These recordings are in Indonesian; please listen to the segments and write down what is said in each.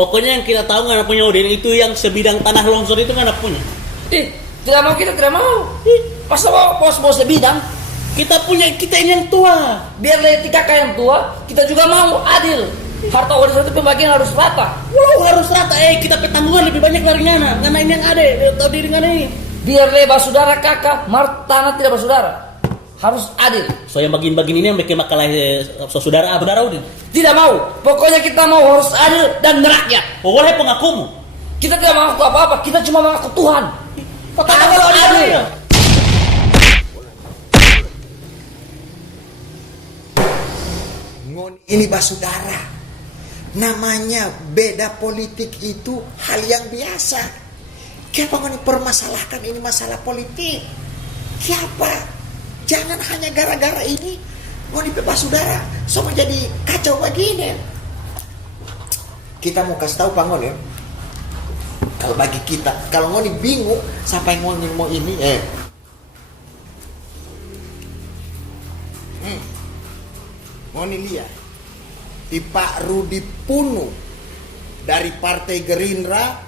Pokoknya yang kita tahu nggak punya Udin itu yang sebidang tanah longsor itu nggak punya. Tidak mau, kita tidak mau. Masa mau sebidang? Kita punya, kita ini yang tua. Biar Letika yang tua, kita juga mau adil. Harta warisan itu pembagian harus rata. Wow, harus rata. Kita petanggungan lebih banyak dari Ngana. Ngana ini yang ada, tahu diri Ngana ini. Biar basudara kakak, tanah tidak basudara. Harus adil. So yang bagian-bagian ini yang bikin makalah saudara Abdara Udin. Tidak mau. Pokoknya kita mau harus adil dan merakyat. Boleh pengakumu. Kita tidak mengaku apa-apa. Kita cuma mengaku Tuhan. Pertama kalau adil. Ngon ini basudara. Namanya beda politik itu hal yang biasa. Kenapa ngoni permasalahkan ini masalah politik? Siapa? Jangan hanya gara-gara ini ngoni basudara sama jadi kacau begini. Kita mau kasih tahu Pangon ya. Kalau bagi kita, kalau ngoni bingung sampai ngoni mau ini ngoni lihat di Pak Rudi Punu dari Partai Gerindra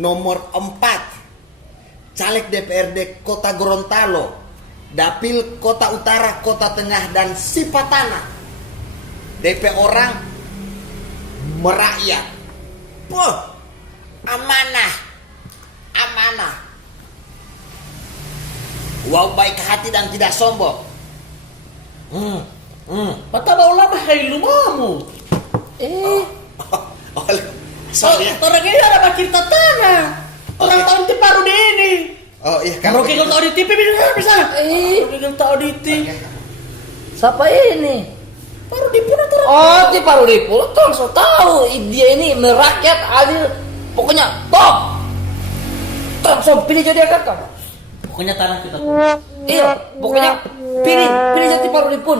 nomor 4 caleg DPRD Kota Gorontalo, Dapil Kota Utara, Kota Tengah dan Sipatana. DP orang merakyat. Amanah. Wow, baik hati dan tidak sombong. Pataba ulama hai lumamu. Sorry ya. Orang ini ada cerita tanah. Orang tahun di Paru di ini. Oh iya, Kalau kita tahu di TV bisa. Kalau tahu di TV. Siapa ini? Paru di Pura tuh. Oh, di Paru Dipul. Tuh, so tahu dia ini merakyat adil. Pokoknya top. Top, so pilih jadi kakak. Pokoknya tanah kita. Iya, pokoknya pilih jadi Paru Dipul.